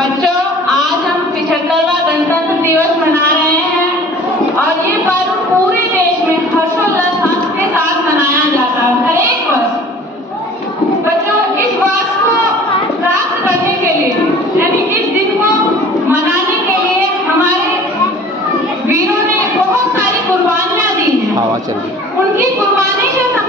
बच्चों, आज हम 75वां गणतंत्र दिवस मना रहे हैं और ये पर्व पूरे देश में हर्षोल्लास के साथ मनाया जाता है हर एक वर्ष। बच्चों, इस वर्ष को प्राप्त करने के लिए यानी इस दिन को मनाने के लिए हमारे वीरों ने बहुत सारी कुर्बानियां दी हैं। हवा चल रही है। उनकी कुर्बानी के